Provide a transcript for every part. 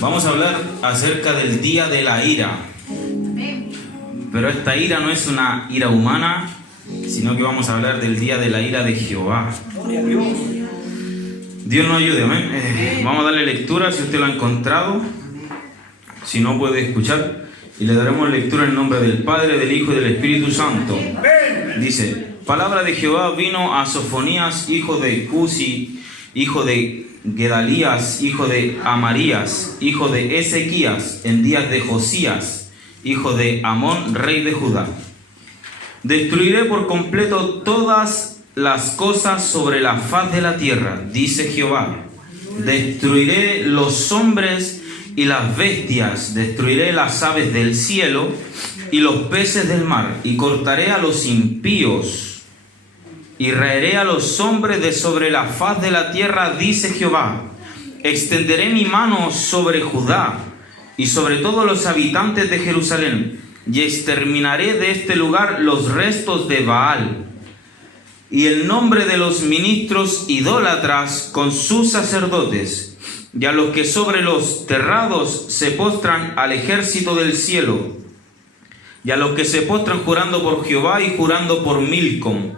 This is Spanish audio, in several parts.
Vamos a hablar acerca del día de la ira. Pero esta ira no es una ira humana, sino que vamos a hablar del día de la ira de Jehová. Dios nos ayude, amén. Vamos a darle lectura si usted lo ha encontrado. Si no, puede escuchar. Y le daremos lectura en nombre del Padre, del Hijo y del Espíritu Santo. Dice: palabra de Jehová vino a Sofonías, hijo de Cusi, hijo de Gedalías, hijo de Amarías, hijo de Ezequías, en días de Josías, hijo de Amón, rey de Judá. Destruiré por completo todas las cosas sobre la faz de la tierra, dice Jehová. Destruiré los hombres y las bestias, destruiré las aves del cielo y los peces del mar, y cortaré a los impíos, y raeré a los hombres de sobre la faz de la tierra, dice Jehová. Extenderé mi mano sobre Judá y sobre todos los habitantes de Jerusalén, y exterminaré de este lugar los restos de Baal y el nombre de los ministros idólatras con sus sacerdotes, y a los que sobre los terrados se postran al ejército del cielo, y a los que se postran jurando por Jehová y jurando por Milcom,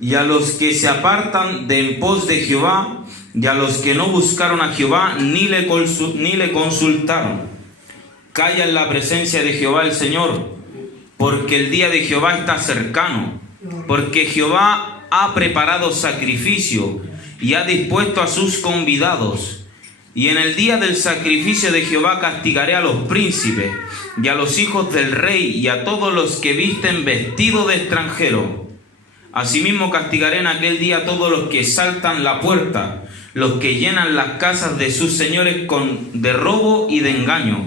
y a los que se apartan de en pos de Jehová, y a los que no buscaron a Jehová ni le consultaron. Calla en la presencia de Jehová el Señor, porque el día de Jehová está cercano, porque Jehová ha preparado sacrificio y ha dispuesto a sus convidados. Y en el día del sacrificio de Jehová castigaré a los príncipes y a los hijos del rey y a todos los que visten vestido de extranjero. Asimismo castigaré en aquel día a todos los que saltan la puerta, los que llenan las casas de sus señores de robo y de engaño.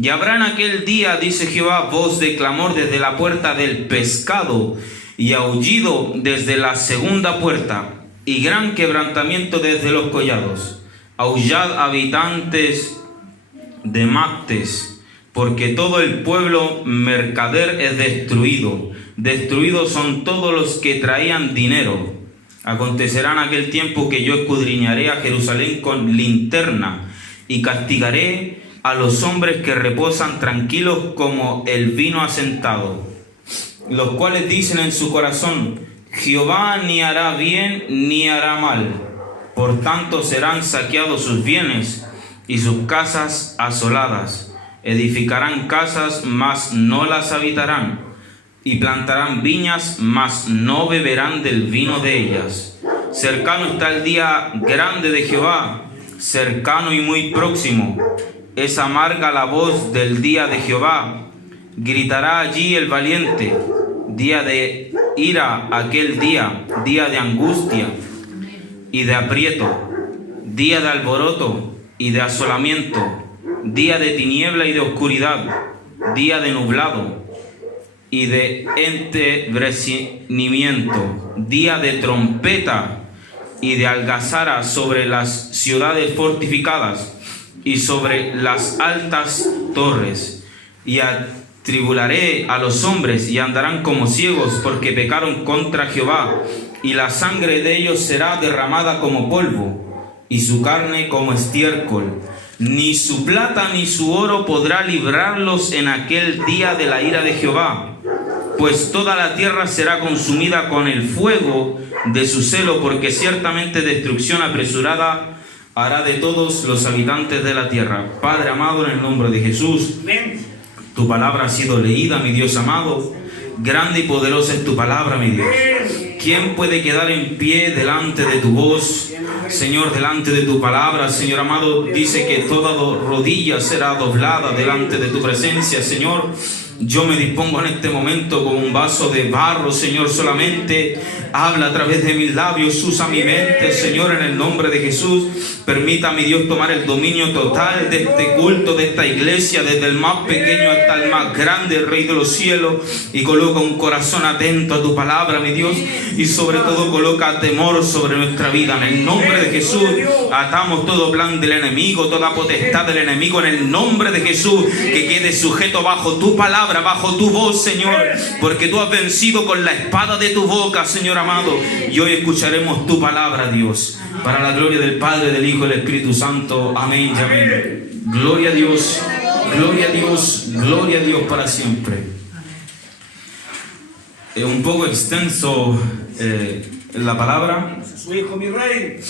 Y habrá en aquel día, dice Jehová, voz de clamor desde la puerta del pescado y aullido desde la segunda puerta, y gran quebrantamiento desde los collados. Aullad, habitantes de Mactes, porque todo el pueblo mercader es destruido. Destruidos son todos los que traían dinero. Acontecerá en aquel tiempo que yo escudriñaré a Jerusalén con linterna, y castigaré a los hombres que reposan tranquilos como el vino asentado, los cuales dicen en su corazón: Jehová ni hará bien ni hará mal. Por tanto serán saqueados sus bienes y sus casas asoladas. Edificarán casas, mas no las habitarán, y plantarán viñas, mas no beberán del vino de ellas. Cercano está el día grande de Jehová, cercano y muy próximo. Es amarga la voz del día de Jehová. Gritará allí el valiente. Día de ira aquel día, día de angustia y de aprieto, día de alboroto y de asolamiento, día de tiniebla y de oscuridad, día de nublado y de entebrecimiento, día de trompeta y de algazara sobre las ciudades fortificadas y sobre las altas torres. Y atribularé a los hombres, y andarán como ciegos, porque pecaron contra Jehová, y la sangre de ellos será derramada como polvo, y su carne como estiércol. Ni su plata ni su oro podrá librarlos en aquel día de la ira de Jehová, pues toda la tierra será consumida con el fuego de su celo, porque ciertamente destrucción apresurada hará de todos los habitantes de la tierra. Padre amado, en el nombre de Jesús, tu palabra ha sido leída, mi Dios amado. Grande y poderosa es tu palabra, mi Dios. ¿Quién puede quedar en pie delante de tu voz, Señor, delante de tu palabra? Señor amado, dice que toda rodilla será doblada delante de tu presencia, Señor. Yo me dispongo en este momento como un vaso de barro, Señor, solamente habla a través de mis labios, usa mi mente, Señor, en el nombre de Jesús. Permita, mi Dios, tomar el dominio total de este culto, de esta iglesia, desde el más pequeño hasta el más grande, Rey de los cielos, y coloca un corazón atento a tu palabra, mi Dios, y sobre todo coloca temor sobre nuestra vida. En el nombre de Jesús atamos todo plan del enemigo, toda potestad del enemigo, en el nombre de Jesús, que quede sujeto bajo tu palabra, palabra, bajo tu voz, Señor, porque tú has vencido con la espada de tu boca, Señor amado, y hoy escucharemos tu palabra, Dios, para la gloria del Padre, del Hijo y del Espíritu Santo. Amén y amén. Gloria a Dios, gloria a Dios, gloria a Dios para siempre. Es un poco extenso la palabra, Su hijo, mi rey.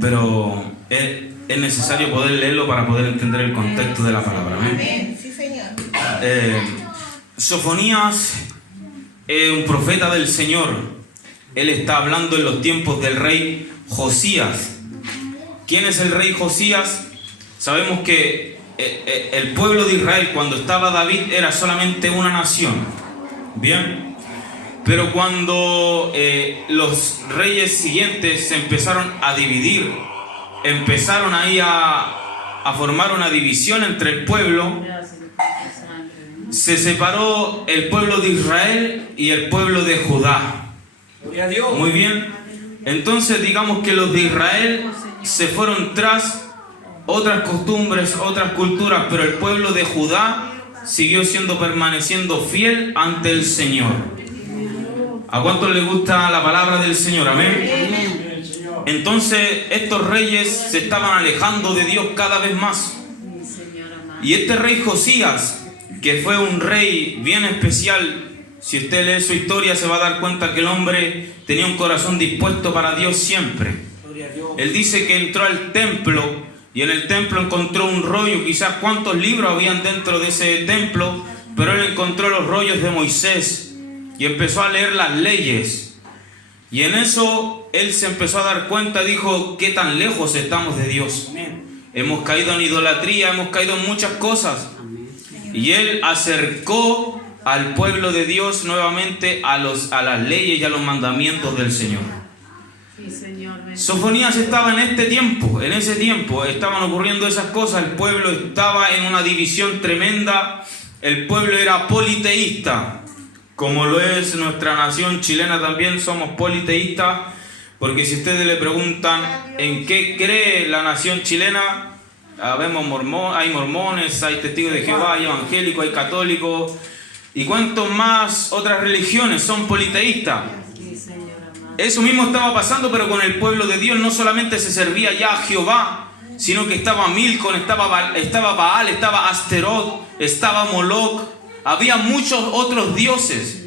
pero es necesario poder leerlo para poder entender el contexto de la palabra. Amén. Sí, Señor. Sofonías es un profeta del Señor. Él está hablando en los tiempos del rey Josías. ¿Quién es el rey Josías? Sabemos que el pueblo de Israel, cuando estaba David, era solamente una nación. Bien. Pero cuando los reyes siguientes se empezaron a dividir, empezaron ahí a formar una división entre el pueblo, se separó el pueblo de Israel y el pueblo de Judá. Gloria a Dios. Muy bien. Entonces digamos que los de Israel se fueron tras otras costumbres, otras culturas, pero el pueblo de Judá siguió permaneciendo fiel ante el Señor. ¿A cuántos les gusta la palabra del Señor? Amén. Entonces estos reyes se estaban alejando de Dios cada vez más. Y este rey Josías, que fue un rey bien especial, si usted lee su historia se va a dar cuenta que el hombre tenía un corazón dispuesto para Dios siempre. Él dice que entró al templo y en el templo encontró un rollo, quizás cuántos libros habían dentro de ese templo, pero él encontró los rollos de Moisés. Y empezó a leer las leyes. Y en eso él se empezó a dar cuenta, dijo, ¿qué tan lejos estamos de Dios? Hemos caído en idolatría, hemos caído en muchas cosas. Y él acercó al pueblo de Dios nuevamente a las leyes y a los mandamientos del Señor. Sofonías estaba en ese tiempo estaban ocurriendo esas cosas. El pueblo estaba en una división tremenda. El pueblo era politeísta. Como lo es nuestra nación chilena, también somos politeístas, porque si ustedes le preguntan en qué cree la nación chilena, hay mormones, hay testigos de Jehová, hay evangélicos, hay católicos, y cuantos más otras religiones son politeístas. Eso mismo estaba pasando, pero con el pueblo de Dios no solamente se servía ya a Jehová, sino que estaba Milcom, estaba Baal, estaba Asterot, estaba Moloch. Había muchos otros dioses.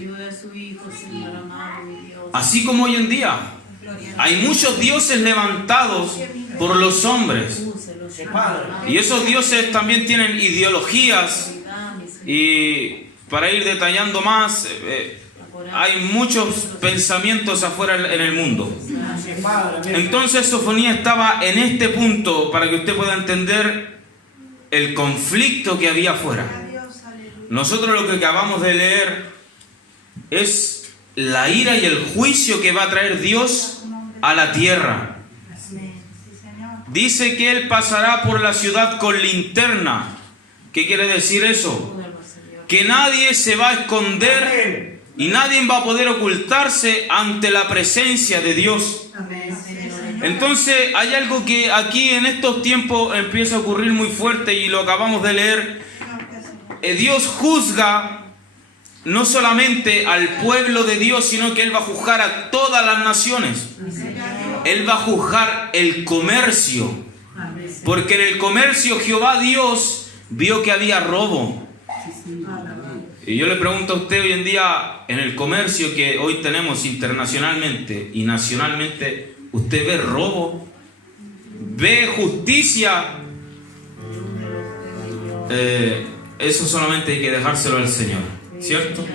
Así como hoy en día hay muchos dioses levantados por los hombres. Y esos dioses también tienen ideologías. Y para ir detallando más, hay muchos pensamientos afuera en el mundo. Entonces Sofonía estaba en este punto para que usted pueda entender el conflicto que había afuera. Nosotros lo que acabamos de leer es la ira y el juicio que va a traer Dios a la tierra. Dice que Él pasará por la ciudad con linterna. ¿Qué quiere decir eso? Que nadie se va a esconder y nadie va a poder ocultarse ante la presencia de Dios. Entonces hay algo que aquí en estos tiempos empieza a ocurrir muy fuerte y lo acabamos de leer. Dios juzga no solamente al pueblo de Dios, sino que Él va a juzgar a todas las naciones. Él va a juzgar el comercio, porque en el comercio Jehová Dios vio que había robo. Y yo le pregunto a usted hoy en día, en el comercio que hoy tenemos internacionalmente y nacionalmente, ¿usted ve robo? ¿Ve justicia? Eso solamente hay que dejárselo al Señor, ¿cierto?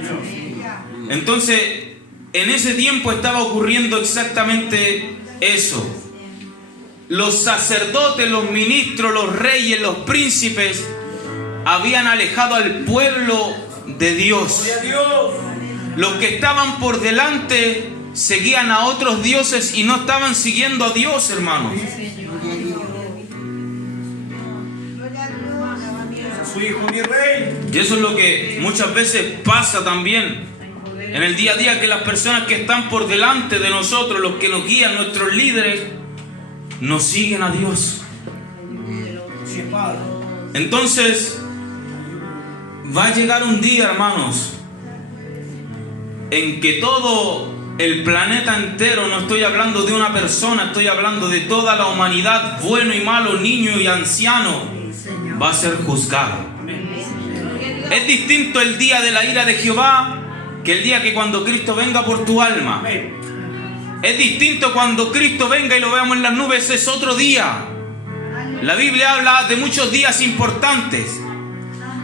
Entonces, en ese tiempo estaba ocurriendo exactamente eso. Los sacerdotes, los ministros, los reyes, los príncipes habían alejado al pueblo de Dios. Los que estaban por delante seguían a otros dioses y no estaban siguiendo a Dios, hermanos. Su hijo, mi rey. Y eso es lo que muchas veces pasa también en el día a día, que las personas que están por delante de nosotros, los que nos guían, nuestros líderes, no siguen a Dios. Entonces Va a llegar un día, hermanos, en que todo el planeta entero, no estoy hablando de una persona, estoy hablando de toda la humanidad, bueno y malo, niño y anciano, va a ser juzgado. Es distinto el día de la ira de Jehová que el día que cuando Cristo venga por tu alma. Es distinto cuando Cristo venga y lo veamos en las nubes, es otro día. La Biblia habla de muchos días importantes,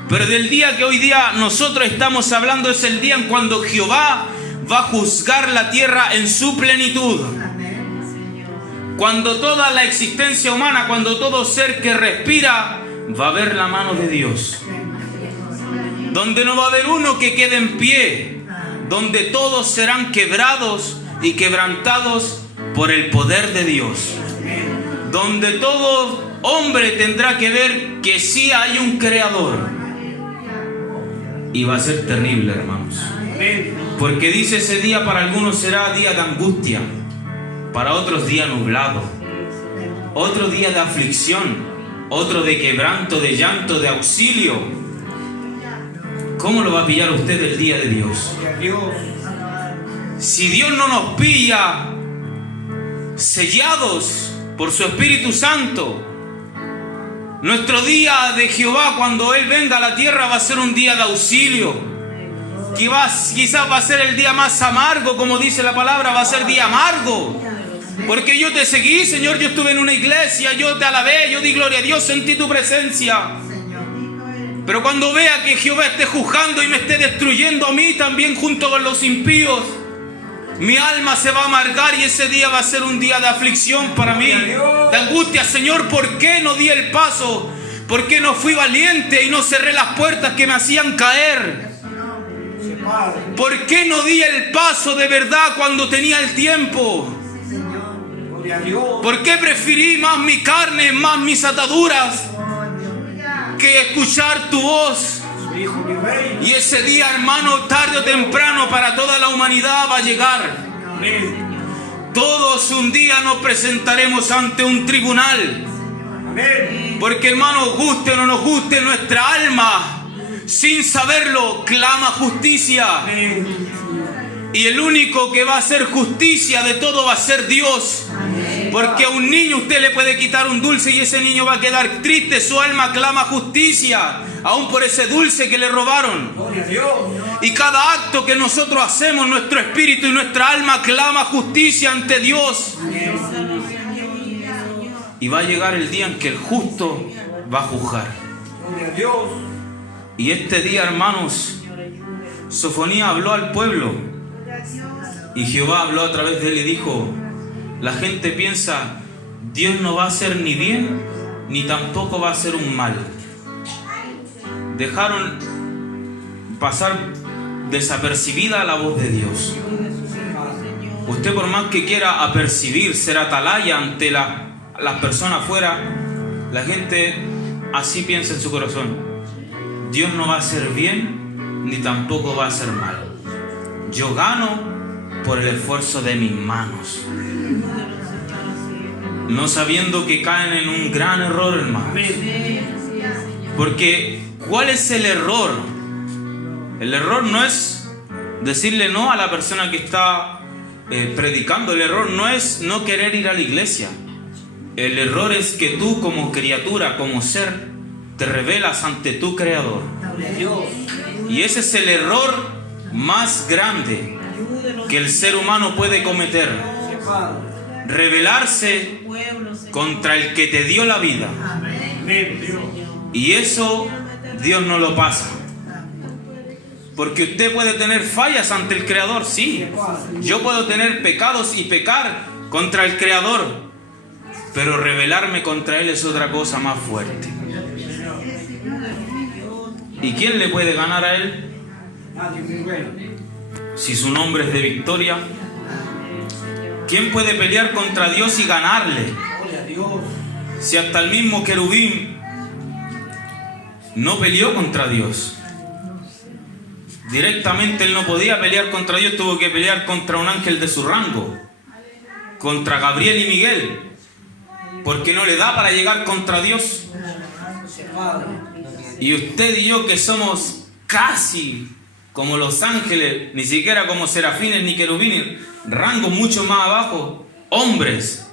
pero del día que hoy día nosotros estamos hablando es el día en cuando Jehová va a juzgar la tierra en su plenitud. Cuando toda la existencia humana, cuando todo ser que respira va a ver la mano de Dios. Donde no va a haber uno que quede en pie, donde todos serán quebrados y quebrantados por el poder de Dios. Donde todo hombre tendrá que ver que sí hay un creador. Y va a ser terrible, hermanos. Porque dice ese día para algunos será día de angustia, para otros día nublado, otro día de aflicción, otro de quebranto, de llanto, de auxilio. ¿Cómo lo va a pillar usted el día de Dios? Si Dios no nos pilla sellados por su Espíritu Santo, nuestro día de Jehová cuando Él venga a la tierra va a ser un día de auxilio. Quizás va a ser el día más amargo, como dice la palabra, va a ser día amargo. Porque yo te seguí, Señor, yo estuve en una iglesia, yo te alabé, yo di gloria a Dios, sentí tu presencia. Pero cuando vea que Jehová esté juzgando y me esté destruyendo a mí también junto con los impíos, mi alma se va a amargar y ese día va a ser un día de aflicción para mí, de angustia. Señor, ¿por qué no di el paso? ¿Por qué no fui valiente y no cerré las puertas que me hacían caer? ¿Por qué no di el paso de verdad cuando tenía el tiempo? ¿Por qué preferí más mi carne, más mis ataduras, que escuchar tu voz? Y ese día, hermano, tarde o temprano para toda la humanidad va a llegar. Todos un día nos presentaremos ante un tribunal. Porque, hermano, guste o no nos guste, nuestra alma, sin saberlo, clama justicia. Y el único que va a hacer justicia de todo va a ser Dios. Porque a un niño usted le puede quitar un dulce y ese niño va a quedar triste. Su alma clama justicia, aún por ese dulce que le robaron. Y cada acto que nosotros hacemos, nuestro espíritu y nuestra alma clama justicia ante Dios. Y va a llegar el día en que el justo va a juzgar. Y este día, hermanos, Sofonía habló al pueblo. Y Jehová habló a través de él y dijo: la gente piensa, Dios no va a hacer ni bien, ni tampoco va a hacer un mal. Dejaron pasar desapercibida la voz de Dios. Usted, por más que quiera apercibir, ser atalaya ante las personas afuera, la gente así piensa en su corazón: Dios no va a hacer bien, ni tampoco va a hacer mal. Yo gano por el esfuerzo de mis manos. No sabiendo que caen en un gran error, hermanos. Porque, ¿cuál es el error? El error no es decirle no a la persona que está predicando. El error no es no querer ir a la iglesia. El error es que tú, como criatura, como ser, te revelas ante tu Creador. Y ese es el error más grande que el ser humano puede cometer: rebelarse contra el que te dio la vida. Y eso Dios no lo pasa. Porque usted puede tener fallas ante el Creador, sí. Yo puedo tener pecados y pecar contra el Creador, pero rebelarme contra Él es otra cosa más fuerte. ¿Y quién le puede ganar a Él? Si su nombre es de victoria, ¿quién puede pelear contra Dios y ganarle? Si hasta el mismo querubín no peleó contra Dios. Directamente él no podía pelear contra Dios, tuvo que pelear contra un ángel de su rango, contra Gabriel y Miguel, porque no le da para llegar contra Dios. Y usted y yo, que somos casi como los ángeles, ni siquiera como serafines ni querubines, rango mucho más abajo, hombres.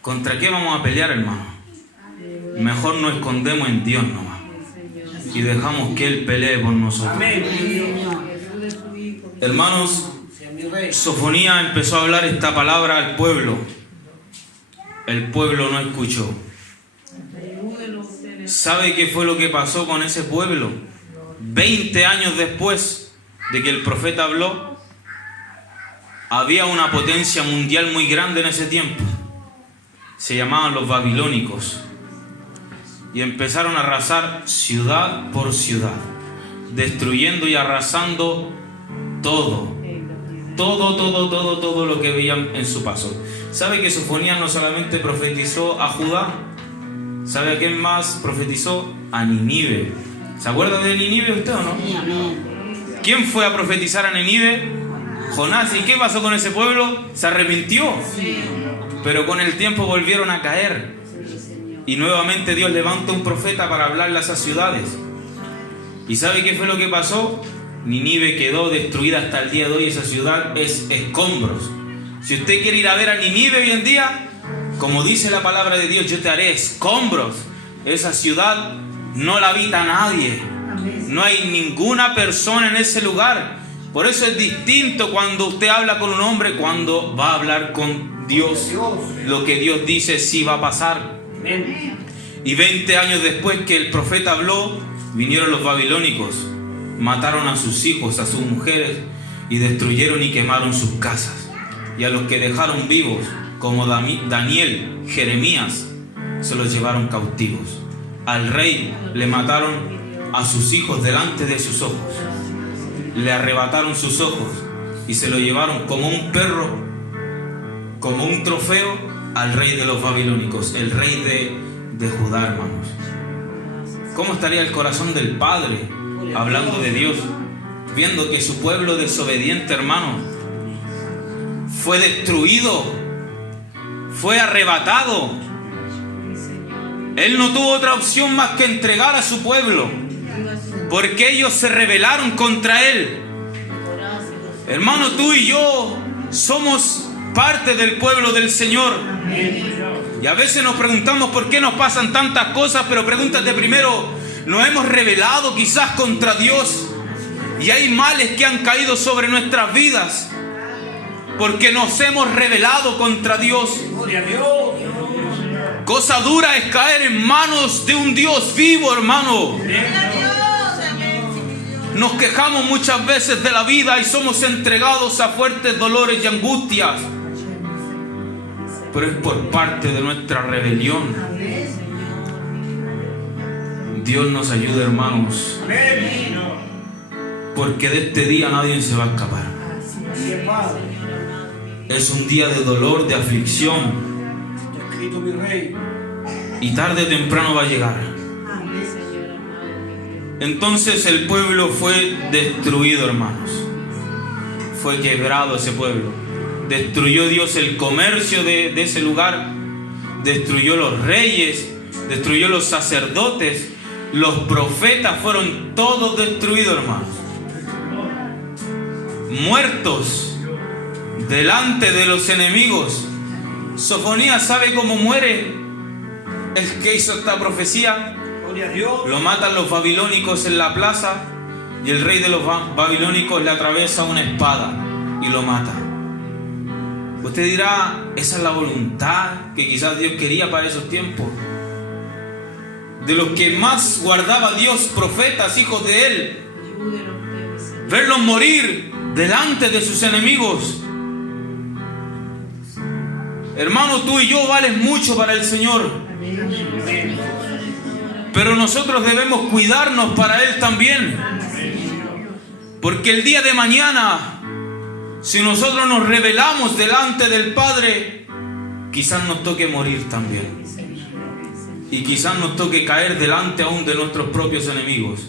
¿Contra qué vamos a pelear, hermano? Mejor nos escondemos en Dios nomás y dejamos que Él pelee por nosotros. Hermanos, Sofonías empezó a hablar esta palabra al pueblo. El pueblo no escuchó. ¿Sabe qué fue lo que pasó con ese pueblo? 20 años después de que el profeta habló, había una potencia mundial muy grande en ese tiempo. Se llamaban los babilónicos. Y empezaron a arrasar ciudad por ciudad, destruyendo y arrasando todo lo que veían en su paso. ¿Sabe que Sofonías no solamente profetizó a Judá? ¿Sabe a quién más profetizó? A Nínive. ¿Se acuerda de Nínive usted o no? ¿Quién fue a profetizar a Nínive? Jonás. ¿Y qué pasó con ese pueblo? Se arrepintió. Pero con el tiempo volvieron a caer. Y nuevamente Dios levanta un profeta para hablarle a esas ciudades. ¿Y sabe qué fue lo que pasó? Nínive quedó destruida hasta el día de hoy. Esa ciudad es escombros. Si usted quiere ir a ver a Nínive hoy en día, como dice la palabra de Dios, yo te haré escombros. Esa ciudad no la habita nadie. No hay ninguna persona en ese lugar. Por eso es distinto cuando usted habla con un hombre, cuando va a hablar con Dios. Lo que Dios dice sí va a pasar. Y 20 años después que el profeta habló, vinieron los babilónicos, mataron a sus hijos, a sus mujeres, y destruyeron y quemaron sus casas. Y a los que dejaron vivos, como Daniel, Jeremías, se los llevaron cautivos. Al rey le mataron a sus hijos delante de sus ojos, le arrebataron sus ojos y se lo llevaron como un perro, como un trofeo, al rey de los babilónicos, el rey de Judá, hermanos. ¿Cómo estaría el corazón del Padre hablando de Dios, viendo que su pueblo desobediente, hermano, fue destruido, fue arrebatado? Él no tuvo otra opción más que entregar a su pueblo, porque ellos se rebelaron contra Él. Hermano, tú y yo somos parte del pueblo del Señor. Y a veces nos preguntamos por qué nos pasan tantas cosas, pero pregúntate primero, ¿nos hemos rebelado quizás contra Dios? Y hay males que han caído sobre nuestras vidas porque nos hemos rebelado contra Dios. Cosa dura es caer en manos de un Dios vivo, hermano. Nos quejamos muchas veces de la vida y somos entregados a fuertes dolores y angustias, pero es por parte de nuestra rebelión. Dios nos ayude, hermanos, porque de este día nadie se va a escapar. Es un día de dolor, de aflicción, y tarde o temprano va a llegar. Entonces el pueblo fue destruido, hermanos. Fue quebrado ese pueblo. Destruyó Dios el comercio de ese lugar. Destruyó los reyes. Destruyó los sacerdotes. Los profetas fueron todos destruidos, hermanos. Muertos delante de los enemigos. Sofonías sabe cómo muere el que hizo esta profecía. Lo matan los babilónicos en la plaza y el rey de los babilónicos le atraviesa una espada y lo mata. Usted dirá, esa es la voluntad que quizás Dios quería para esos tiempos. De los que más guardaba Dios, profetas, hijos de Él, verlos morir delante de sus enemigos. Hermano, tú y yo vales mucho para el Señor, pero nosotros debemos cuidarnos para Él también, porque el día de mañana, si nosotros nos rebelamos delante del Padre, quizás nos toque morir también, y quizás nos toque caer delante aún de nuestros propios enemigos,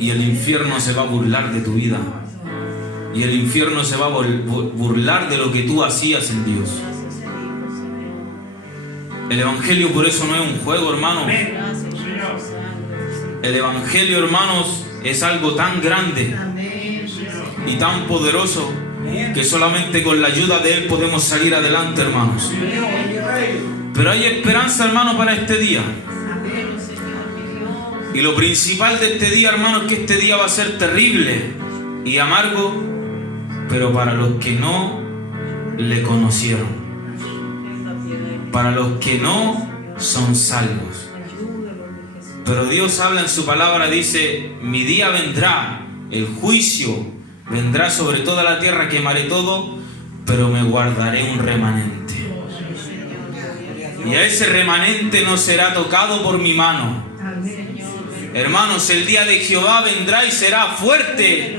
y el infierno se va a burlar de tu vida, y el infierno se va a burlar de lo que tú hacías en Dios. El Evangelio por eso no es un juego, hermano. El Evangelio, hermanos, es algo tan grande y tan poderoso que solamente con la ayuda de Él podemos salir adelante, hermanos. Pero hay esperanza, hermano, para este día. Y lo principal de este día, hermano, es que este día va a ser terrible y amargo, pero para los que no le conocieron, para los que no son salvos. Pero Dios habla en su palabra, dice: mi día vendrá, el juicio vendrá sobre toda la tierra, quemaré todo, pero me guardaré un remanente. Y a ese remanente no será tocado por mi mano. Hermanos, el día de Jehová vendrá y será fuerte,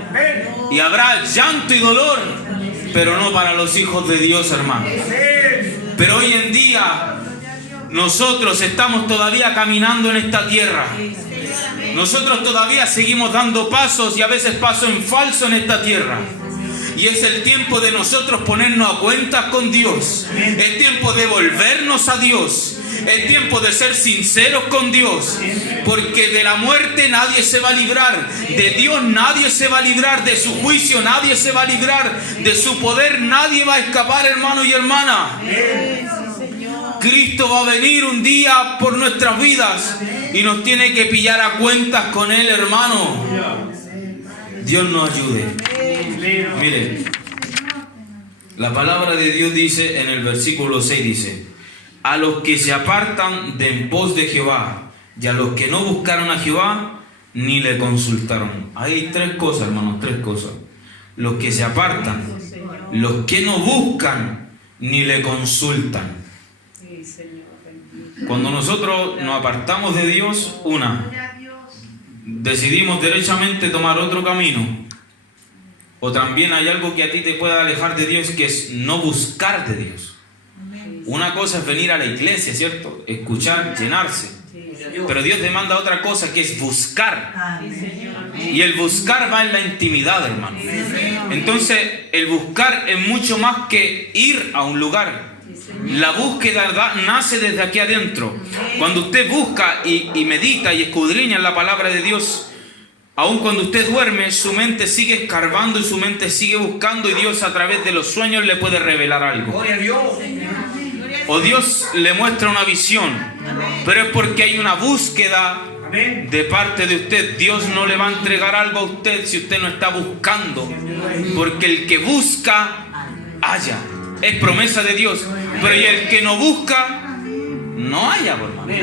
y habrá llanto y dolor, pero no para los hijos de Dios, hermanos. Pero hoy en día nosotros estamos todavía caminando en esta tierra. Nosotros todavía seguimos dando pasos, y a veces pasos en falso en esta tierra. Y es el tiempo de nosotros ponernos a cuentas con Dios. Es tiempo de volvernos a Dios. Es tiempo de ser sinceros con Dios. Porque de la muerte nadie se va a librar. De Dios nadie se va a librar. De su juicio nadie se va a librar. De su poder nadie va a escapar, hermano y hermana. Cristo va a venir un día por nuestras vidas y nos tiene que pillar a cuentas con Él, hermano. Dios nos ayude. Mire, la palabra de Dios dice en el versículo 6, dice: a los que se apartan de en pos de Jehová, y a los que no buscaron a Jehová ni le consultaron. Hay tres cosas, hermanos, tres cosas. Los que se apartan, los que no buscan ni le consultan. Cuando nosotros nos apartamos de Dios, decidimos derechamente tomar otro camino. O también hay algo que a ti te pueda alejar de Dios, que es no buscar de Dios. Una cosa es venir a la iglesia, ¿cierto? Escuchar, llenarse. Pero Dios demanda otra cosa, que es buscar. Y el buscar va en la intimidad, hermano. Entonces, el buscar es mucho más que ir a un lugar. La búsqueda nace desde aquí adentro. Cuando usted busca y medita y escudriña en la palabra de Dios, aun cuando usted duerme, su mente sigue escarbando y su mente sigue buscando, y Dios a través de los sueños le puede revelar algo. O Dios le muestra una visión, pero es porque hay una búsqueda de parte de usted. Dios no le va a entregar algo a usted si usted no está buscando, porque el que busca, halla. Es promesa de Dios. Pero y el que no busca, no halla, por hermano.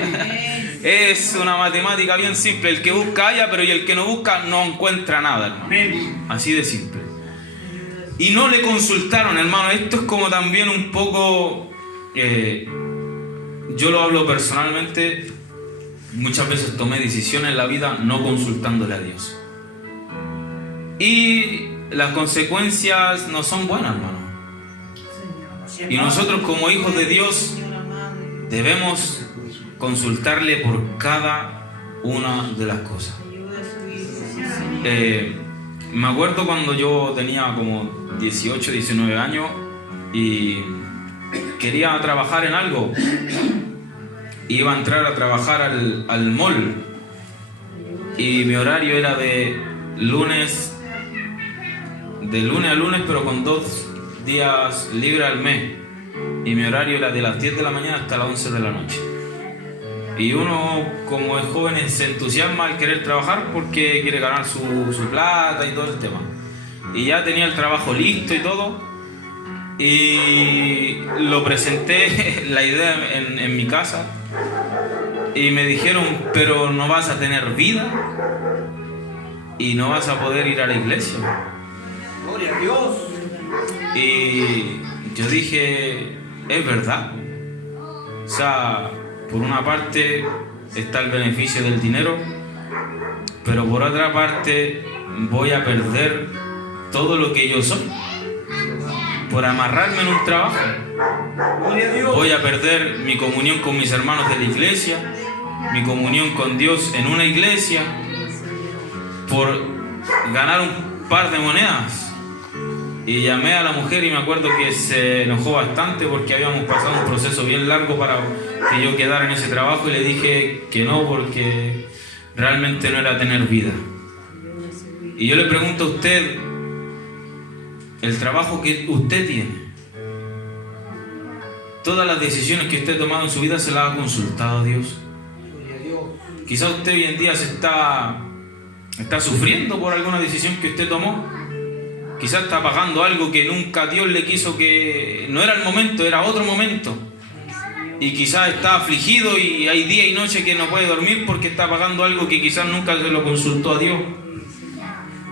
Es una matemática bien simple. El que busca halla, pero y el que no busca no encuentra nada, hermano. Así de simple. Y no le consultaron, hermano. Esto es como también un poco... yo lo hablo personalmente. Muchas veces tomé decisiones en la vida no consultándole a Dios. Y las consecuencias no son buenas, hermano. Y nosotros como hijos de Dios debemos consultarle por cada una de las cosas. Me acuerdo cuando yo tenía como 18, 19 años y quería trabajar en algo. Iba a entrar a trabajar al mall y mi horario era de lunes a lunes, pero con 2 días libres al mes, y mi horario era de las 10 de la mañana hasta las 11 de la noche. Y uno, como es joven, se entusiasma al querer trabajar porque quiere ganar su plata y todo el tema. Y ya tenía el trabajo listo y todo, y lo presenté la idea en mi casa, y me dijeron: pero no vas a tener vida y no vas a poder ir a la iglesia. Gloria a Dios. Y yo dije: es verdad. O sea, por una parte está el beneficio del dinero, pero por otra parte voy a perder todo lo que yo soy por amarrarme en un trabajo. Voy a perder mi comunión con mis hermanos de la iglesia, mi comunión con Dios en una iglesia, por ganar un par de monedas. Y llamé a la mujer y me acuerdo que se enojó bastante porque habíamos pasado un proceso bien largo para que yo quedara en ese trabajo, y le dije que no, porque realmente no era tener vida. Y yo le pregunto a usted, el trabajo que usted tiene, todas las decisiones que usted ha tomado en su vida, ¿se las ha consultado a Dios? Quizá usted hoy en día está sufriendo por alguna decisión que usted tomó. Quizá está pagando algo que nunca Dios le quiso, que no era el momento, era otro momento. Y quizás está afligido y hay día y noche que no puede dormir porque está pagando algo que quizás nunca se lo consultó a Dios.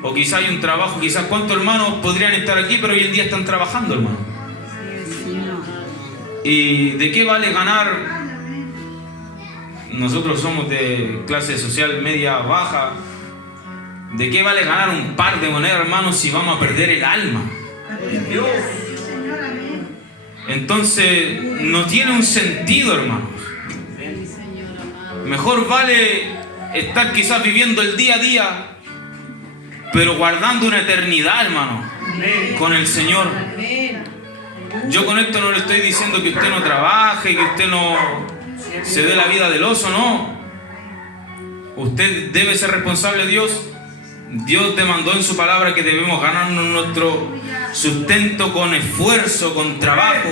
O quizás hay un trabajo, quizás cuántos hermanos podrían estar aquí, pero hoy en día están trabajando, hermano. ¿Y de qué vale ganar? Nosotros somos de clase social media baja. ¿De qué vale ganar un par de monedas, hermanos, si vamos a perder el alma? Entonces, no tiene un sentido, hermanos. Mejor vale estar quizás viviendo el día a día, pero guardando una eternidad, hermano, con el Señor. Yo con esto no le estoy diciendo que usted no trabaje, que usted no se dé la vida del oso, no. Usted debe ser responsable de Dios. Dios demandó en su palabra que debemos ganarnos nuestro sustento con esfuerzo, con trabajo.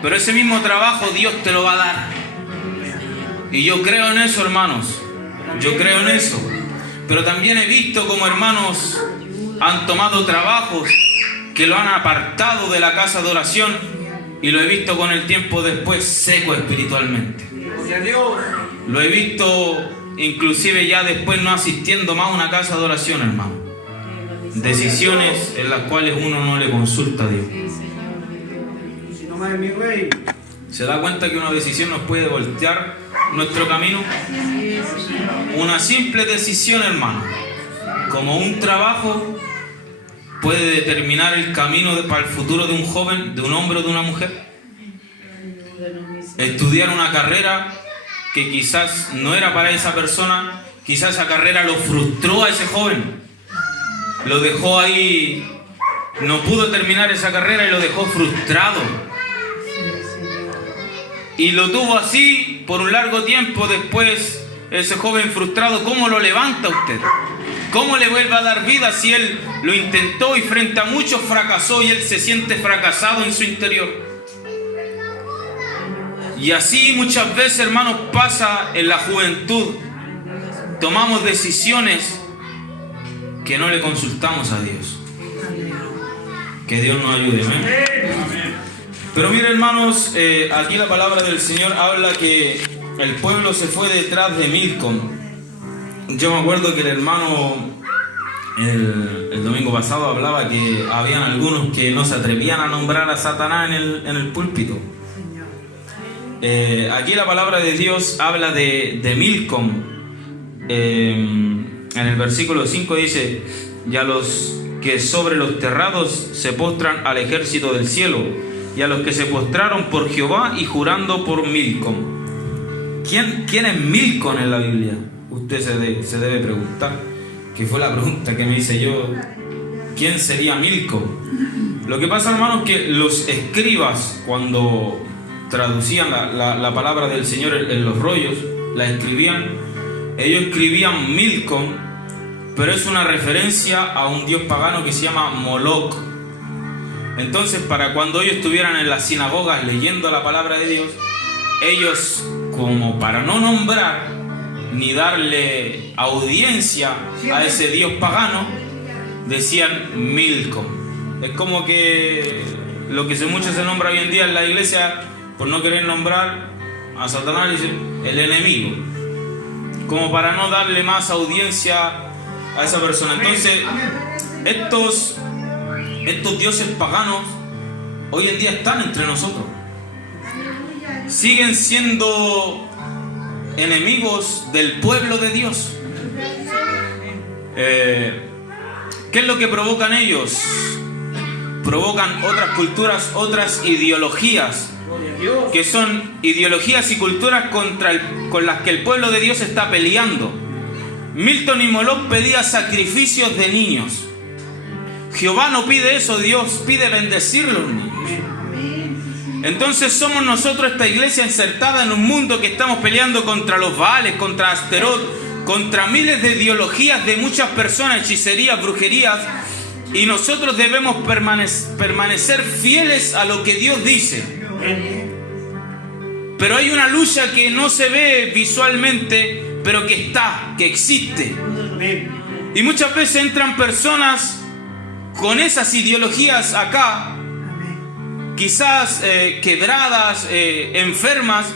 Pero ese mismo trabajo Dios te lo va a dar. Y yo creo en eso, hermanos. Yo creo en eso. Pero también he visto como hermanos han tomado trabajos que lo han apartado de la casa de oración, y lo he visto con el tiempo después seco espiritualmente. Lo he visto inclusive ya después no asistiendo más a una casa de oración, hermano. Decisiones en las cuales uno no le consulta a Dios. ¿Se da cuenta que una decisión nos puede voltear nuestro camino? Una simple decisión, hermano, como un trabajo, puede determinar el camino para el futuro de un joven, de un hombre o de una mujer. Estudiar una carrera que quizás no era para esa persona, quizás esa carrera lo frustró a ese joven, lo dejó ahí, no pudo terminar esa carrera y lo dejó frustrado. Y lo tuvo así por un largo tiempo. Después, ese joven frustrado, ¿cómo lo levanta usted? ¿Cómo le vuelve a dar vida si él lo intentó y frente a muchos fracasó y él se siente fracasado en su interior? Y así muchas veces, hermanos, pasa en la juventud. Tomamos decisiones que no le consultamos a Dios. Que Dios nos ayude, ¿eh? Pero miren, hermanos, aquí la palabra del Señor habla que el pueblo se fue detrás de Milcom. Yo me acuerdo que el hermano el domingo pasado hablaba que habían algunos que no se atrevían a nombrar a Satanás en el púlpito. Aquí la palabra de Dios habla de Milcom. En el versículo 5 dice: y a los que sobre los terrados se postran al ejército del cielo, y a los que se postraron por Jehová y jurando por Milcom. ¿Quién es Milcom en la Biblia? Usted se debe preguntar, que fue la pregunta que me hice yo. ¿Quién sería Milcom? Lo que pasa, hermanos, que los escribas, cuando traducían la palabra del Señor en los rollos, la escribían, ellos escribían Milcom, pero es una referencia a un dios pagano que se llama Moloch. Entonces, para cuando ellos estuvieran en las sinagogas leyendo la palabra de Dios, ellos, como para no nombrar ni darle audiencia a ese dios pagano, decían Milcom. Es como que lo que mucho se nombra hoy en día en la iglesia, por no querer nombrar a Satanás, dicen el enemigo, como para no darle más audiencia a esa persona. Entonces, estos dioses paganos hoy en día están entre nosotros, siguen siendo enemigos del pueblo de Dios. ¿Qué es lo que provocan ellos? Provocan otras culturas, otras ideologías, que son ideologías y culturas con las que el pueblo de Dios está peleando. Milton y Moloch pedía sacrificios de niños. Jehová no pide eso, Dios pide bendecir los niños. Entonces somos nosotros, esta iglesia, insertada en un mundo que estamos peleando contra los Baales, contra Asterot, contra miles de ideologías de muchas personas, hechicerías, brujerías, y nosotros debemos permanecer fieles a lo que Dios dice. Pero hay una lucha que no se ve visualmente, pero que está, que existe. Y muchas veces entran personas con esas ideologías acá, quizás quebradas, enfermas,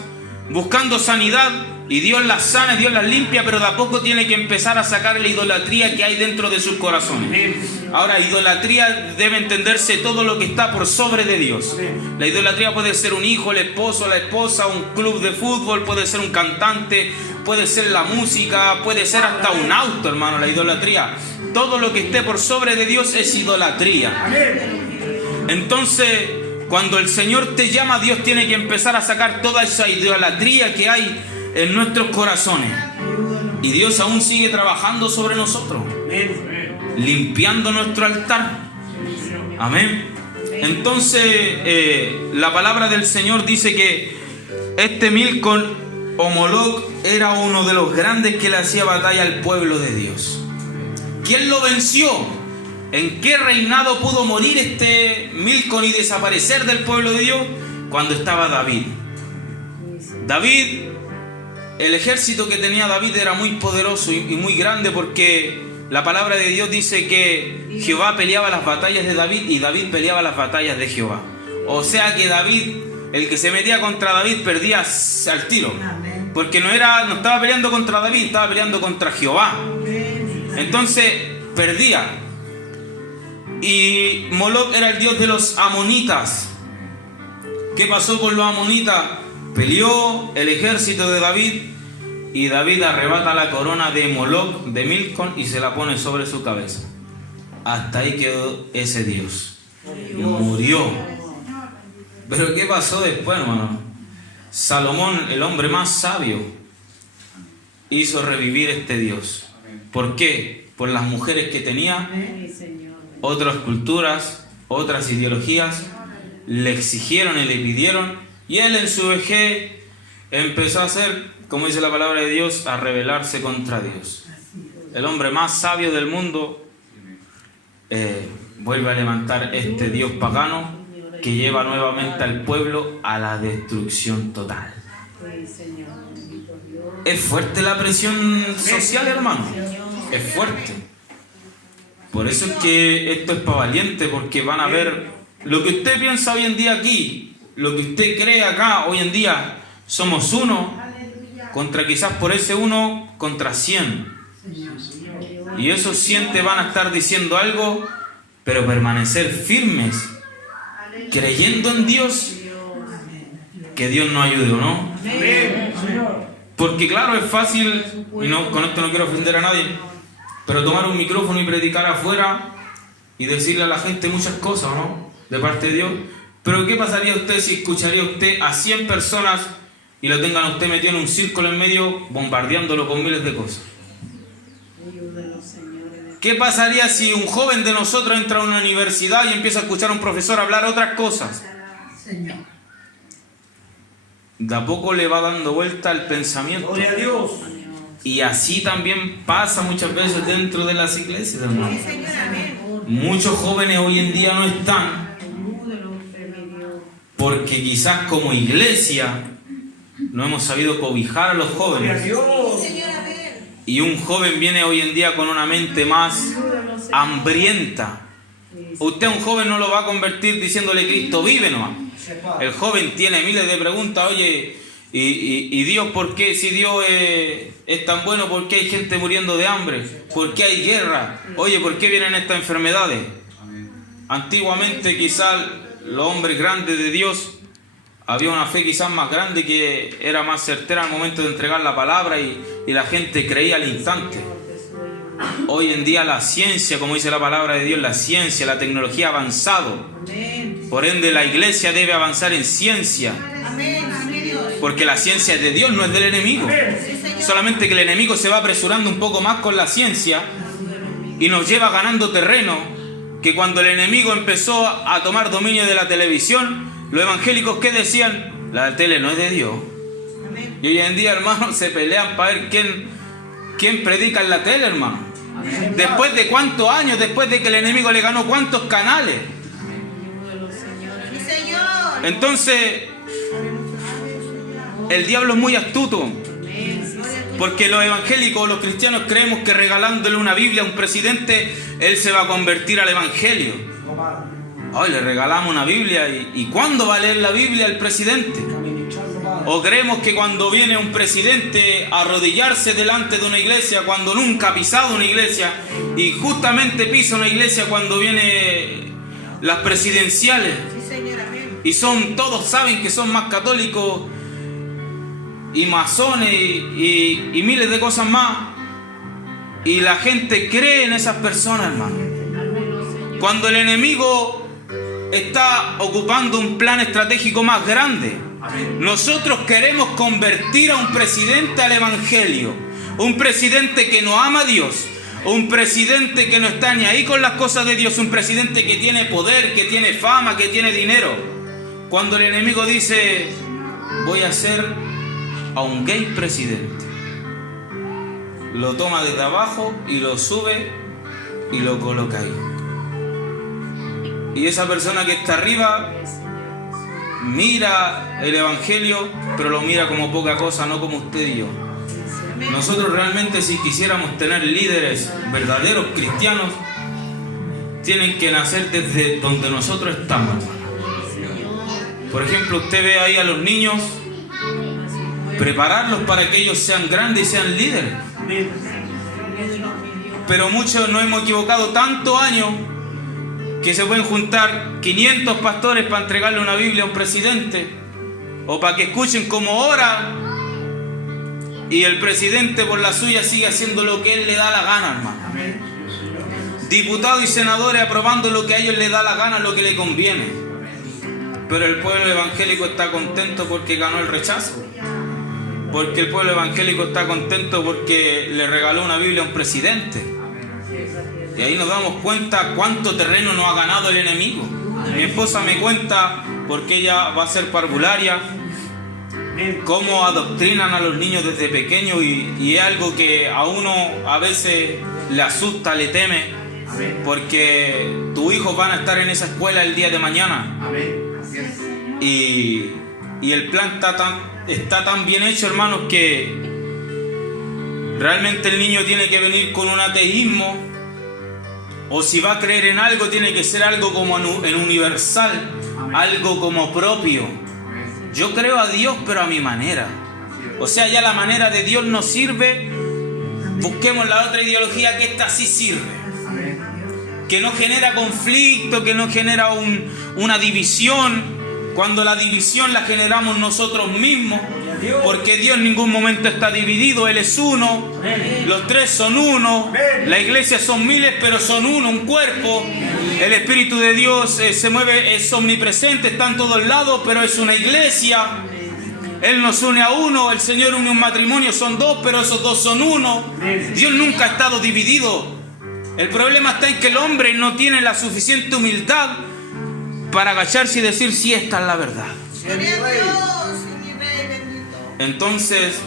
buscando sanidad, y Dios las sana, Dios las limpia, pero de a poco tiene que empezar a sacar la idolatría que hay dentro de sus corazones. Ahora, idolatría debe entenderse todo lo que está por sobre de Dios. La idolatría puede ser un hijo, el esposo, la esposa, un club de fútbol, puede ser un cantante, puede ser la música, puede ser hasta un auto, hermano. La idolatría, todo lo que esté por sobre de Dios es idolatría. Entonces, cuando el Señor te llama, Dios tiene que empezar a sacar toda esa idolatría que hay en nuestros corazones. Y Dios aún sigue trabajando sobre nosotros, limpiando nuestro altar. Amén. Entonces, la palabra del Señor dice que este Milcom o Moloc era uno de los grandes que le hacía batalla al pueblo de Dios. ¿Quién lo venció? ¿En qué reinado pudo morir este Milcom y desaparecer del pueblo de Dios? Cuando estaba David. David, el ejército que tenía David era muy poderoso y muy grande, porque la palabra de Dios dice que Jehová peleaba las batallas de David y David peleaba las batallas de Jehová. O sea que David, el que se metía contra David, perdía al tiro, porque no estaba peleando contra David, estaba peleando contra Jehová. Entonces perdía. Y Moloc era el dios de los amonitas. ¿Qué pasó con los amonitas? Peleó el ejército de David y David arrebata la corona de Moloc, de Milcom, y se la pone sobre su cabeza. Hasta ahí quedó ese dios. Murió. Pero ¿qué pasó después, hermano? Salomón, el hombre más sabio, hizo revivir este dios. ¿Por qué? Por las mujeres que tenía, otras culturas, otras ideologías, le exigieron y le pidieron. Y él en su vejez empezó a hacer, como dice la palabra de Dios, a rebelarse contra Dios. El hombre más sabio del mundo vuelve a levantar este Dios pagano que lleva nuevamente al pueblo a la destrucción total. Es fuerte la presión social, hermano. Es fuerte. Por eso es que esto es para valiente, porque van a ver lo que usted piensa hoy en día aquí. Lo que usted cree acá, hoy en día, somos uno contra, quizás por ese uno, contra 100. Y esos 100 te van a estar diciendo algo, pero permanecer firmes, creyendo en Dios, que Dios nos ayude, ¿o no? Porque claro, es fácil, y no, con esto no quiero ofender a nadie, pero tomar un micrófono y predicar afuera y decirle a la gente muchas cosas, ¿no? De parte de Dios. Pero ¿qué pasaría usted si escucharía usted a 100 personas y lo tengan a usted metido en un círculo en medio, bombardeándolo con miles de cosas? ¿Qué pasaría si un joven de nosotros entra a una universidad y empieza a escuchar a un profesor hablar otras cosas? De a poco le va dando vuelta el pensamiento. Gloria a Dios. Y así también pasa muchas veces dentro de las iglesias, hermano. Muchos jóvenes hoy en día no están porque quizás como iglesia no hemos sabido cobijar a los jóvenes. Y un joven viene hoy en día con una mente más hambrienta. Usted a un joven no lo va a convertir diciéndole Cristo vive nomás. El joven tiene miles de preguntas. Oye, y Dios, ¿por qué? Si Dios es tan bueno, ¿por qué hay gente muriendo de hambre? ¿Por qué hay guerra? Oye, ¿por qué vienen estas enfermedades? Antiguamente quizás los hombres grandes de Dios, había una fe quizás más grande que era más certera al momento de entregar la palabra y la gente creía al instante. Hoy en día la ciencia, como dice la palabra de Dios, la ciencia, la tecnología ha avanzado. Por ende la iglesia debe avanzar en ciencia. Porque la ciencia es de Dios, no es del enemigo. Solamente que el enemigo se va apresurando un poco más con la ciencia y nos lleva ganando terreno. Que cuando el enemigo empezó a tomar dominio de la televisión, los evangélicos, ¿qué decían? La tele no es de Dios. Y hoy en día, hermanos, se pelean para ver ¿quién predica en la tele, hermano? Después de cuántos años, después de que el enemigo le ganó cuántos canales. Entonces, el diablo es muy astuto. Porque los evangélicos, los cristianos, creemos que regalándole una Biblia a un presidente, él se va a convertir al evangelio. Hoy le regalamos una Biblia y ¿cuándo va a leer la Biblia el presidente? O creemos que cuando viene un presidente a arrodillarse delante de una iglesia, cuando nunca ha pisado una iglesia, y justamente pisa una iglesia cuando viene las presidenciales, y todos saben que son más católicos y masones y miles de cosas más, y la gente cree en esas personas, hermano. Cuando el enemigo está ocupando un plan estratégico más grande, nosotros queremos convertir a un presidente al evangelio, un presidente que no ama a Dios, un presidente que no está ni ahí con las cosas de Dios, un presidente que tiene poder, que tiene fama, que tiene dinero. Cuando el enemigo dice, voy a hacer a un gay presidente, lo toma desde abajo y lo sube y lo coloca ahí. Y esa persona que está arriba mira el evangelio, pero lo mira como poca cosa, no como usted y yo. Nosotros realmente, si quisiéramos tener líderes verdaderos cristianos, tienen que nacer desde donde nosotros estamos. Por ejemplo, usted ve ahí a los niños, prepararlos para que ellos sean grandes y sean líderes. Pero muchos nos hemos equivocado tantos años que se pueden juntar 500 pastores para entregarle una Biblia a un presidente, o para que escuchen cómo ora, y el presidente por la suya sigue haciendo lo que él le da la gana, hermano. Diputados y senadores aprobando lo que a ellos les da la gana, lo que le conviene. Pero el pueblo evangélico está contento porque ganó el rechazo. Porque el pueblo evangélico está contento porque le regaló una Biblia a un presidente. Y ahí nos damos cuenta cuánto terreno nos ha ganado el enemigo. Mi esposa me cuenta, porque ella va a ser parvularia, cómo adoctrinan a los niños desde pequeños, y es algo que a uno a veces le asusta, le teme, porque tus hijos van a estar en esa escuela el día de mañana. Y el plan está tan bien hecho, hermanos, que realmente el niño tiene que venir con un ateísmo, o si va a creer en algo, tiene que ser algo como en universal, algo como propio. Yo creo a Dios, pero a mi manera. O sea, ya la manera de Dios no sirve, busquemos la otra ideología, que esta sí sirve, que no genera conflicto, que no genera una división, cuando la división la generamos nosotros mismos, porque Dios en ningún momento está dividido, Él es uno, los tres son uno, la iglesia son miles, pero son uno, un cuerpo. El Espíritu de Dios se mueve, es omnipresente, está en todos lados, pero es una iglesia. Él nos une a uno, el Señor une un matrimonio, son dos, pero esos dos son uno. Dios nunca ha estado dividido. El problema está en que el hombre no tiene la suficiente humildad para agacharse y decir, sí, esta es la verdad. Entonces,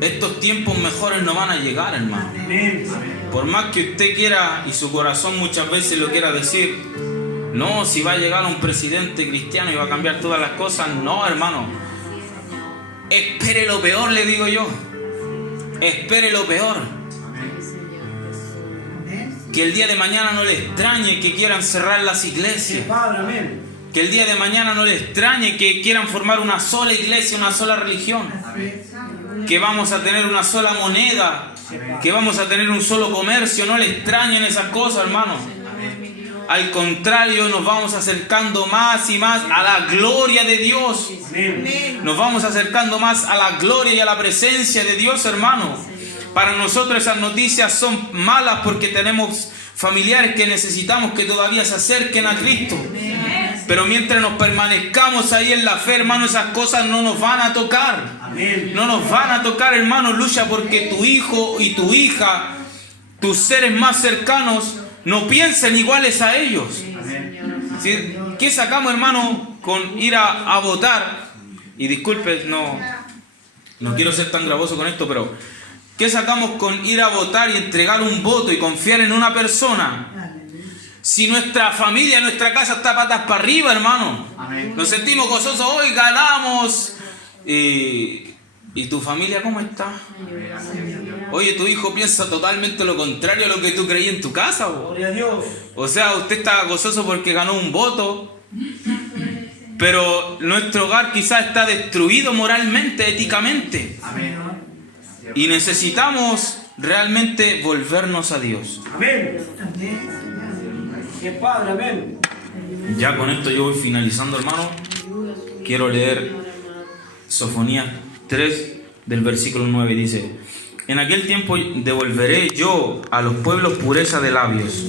estos tiempos mejores no van a llegar, hermano. Por más que usted quiera, y su corazón muchas veces lo quiera decir, no, si va a llegar un presidente cristiano y va a cambiar todas las cosas. No, hermano. Espere lo peor, le digo yo. Espere lo peor. Que el día de mañana no le extrañe que quieran cerrar las iglesias. Que el día de mañana no le extrañe que quieran formar una sola iglesia, una sola religión. Que vamos a tener una sola moneda, que vamos a tener un solo comercio. No le extrañen esas cosas, hermano. Al contrario, nos vamos acercando más y más a la gloria de Dios. Nos vamos acercando más a la gloria y a la presencia de Dios, hermano. Para nosotros esas noticias son malas porque tenemos familiares que necesitamos que todavía se acerquen a Cristo. Pero mientras nos permanezcamos ahí en la fe, hermano, esas cosas no nos van a tocar. No nos van a tocar, hermano. Lucha porque tu hijo y tu hija, tus seres más cercanos, no piensen iguales a ellos. ¿Sí? ¿Qué sacamos, hermano, con ir a votar? Y disculpe, no, no quiero ser tan gravoso con esto, pero ¿qué sacamos con ir a votar y entregar un voto y confiar en una persona? Si nuestra familia, nuestra casa está patas para arriba, hermano. Nos sentimos gozosos, hoy ganamos. ¿Y tu familia cómo está? Oye, tu hijo piensa totalmente lo contrario a lo que tú creías en tu casa. Gloria a Dios. O sea, usted está gozoso porque ganó un voto, pero nuestro hogar quizás está destruido moralmente, éticamente. Y necesitamos realmente volvernos a Dios. Amén. Que Padre, amén. Ya con esto yo voy finalizando, hermano. Quiero leer Sofonías 3 del versículo 9. Dice: en aquel tiempo devolveré yo a los pueblos pureza de labios,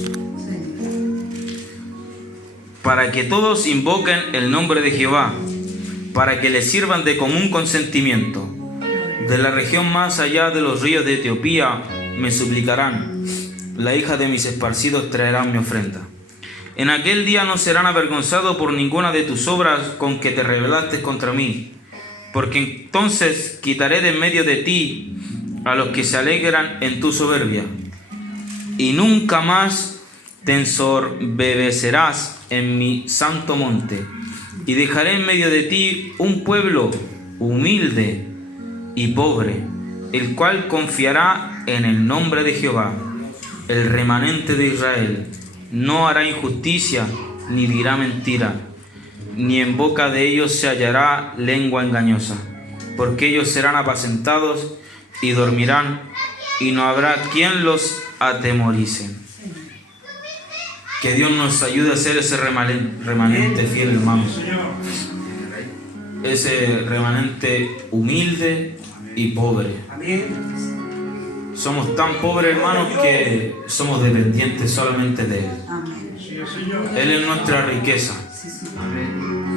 para que todos invoquen el nombre de Jehová, para que le sirvan de común consentimiento. De la región más allá de los ríos de Etiopía me suplicarán, la hija de mis esparcidos traerán mi ofrenda. En aquel día no serán avergonzados por ninguna de tus obras con que te rebelaste contra mí, porque entonces quitaré de en medio de ti a los que se alegran en tu soberbia, y nunca más te ensorbebecerás en mi santo monte, y dejaré en medio de ti un pueblo humilde y pobre, el cual confiará en el nombre de Jehová, el remanente de Israel. No hará injusticia, ni dirá mentira, ni en boca de ellos se hallará lengua engañosa, porque ellos serán apacentados y dormirán, y no habrá quien los atemorice. Que Dios nos ayude a ser ese remanente fiel, hermanos. Ese remanente humilde y pobre. Somos tan pobres, hermanos, que somos dependientes solamente de Él. Él es nuestra riqueza.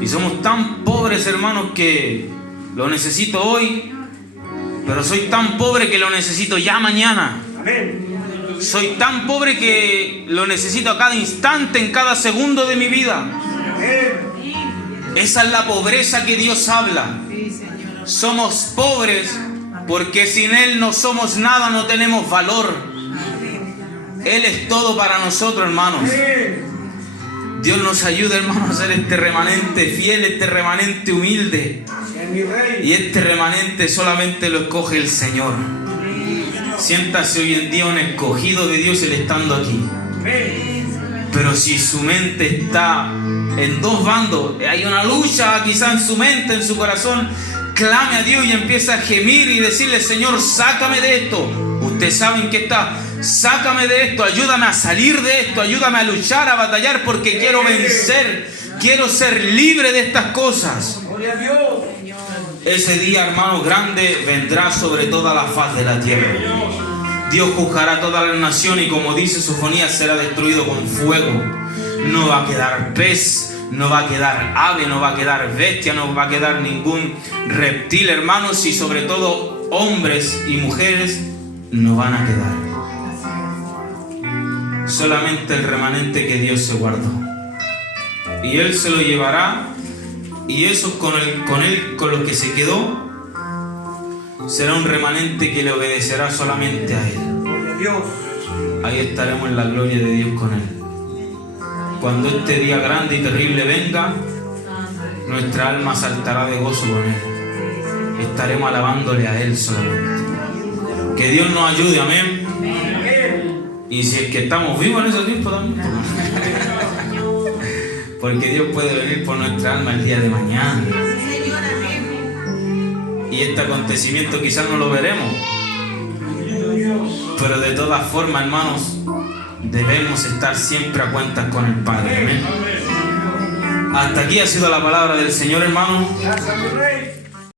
Y somos tan pobres, hermanos, que lo necesito hoy, pero soy tan pobre que lo necesito ya mañana. Soy tan pobre que lo necesito a cada instante, en cada segundo de mi vida. Esa es la pobreza que Dios habla. Somos pobres porque sin Él no somos nada, no tenemos valor. Él es todo para nosotros, hermanos. Dios nos ayuda, hermanos, a ser este remanente fiel, este remanente humilde. Y este remanente solamente lo escoge el Señor. Siéntase hoy en día un escogido de Dios, Él estando aquí. Pero si su mente está en dos bandos, hay una lucha quizá en su mente, en su corazón, clame a Dios y empieza a gemir y decirle: Señor, sácame de esto. Ustedes saben que está. Sácame de esto, ayúdame a salir de esto, ayúdame a luchar, a batallar, porque quiero vencer, quiero ser libre de estas cosas. Ese día, hermano, grande vendrá sobre toda la faz de la tierra. Dios juzgará toda la nación y, como dice Sofonías, será destruido con fuego. No va a quedar pez, no va a quedar ave, no va a quedar bestia, no va a quedar ningún reptil, hermanos, y sobre todo hombres y mujeres no van a quedar. Solamente el remanente que Dios se guardó. Y Él se lo llevará, y eso con los que se quedó, será un remanente que le obedecerá solamente a Él. Ahí estaremos en la gloria de Dios con Él. Cuando este día grande y terrible venga, nuestra alma saltará de gozo con Él. Estaremos alabándole a Él solamente. Que Dios nos ayude, amén. Y si es que estamos vivos en ese tiempo también, porque Dios puede venir por nuestra alma el día de mañana. Y este acontecimiento quizás no lo veremos, pero de todas formas, hermanos, debemos estar siempre a cuentas con el Padre. Amén. Hasta aquí ha sido la palabra del Señor, hermano.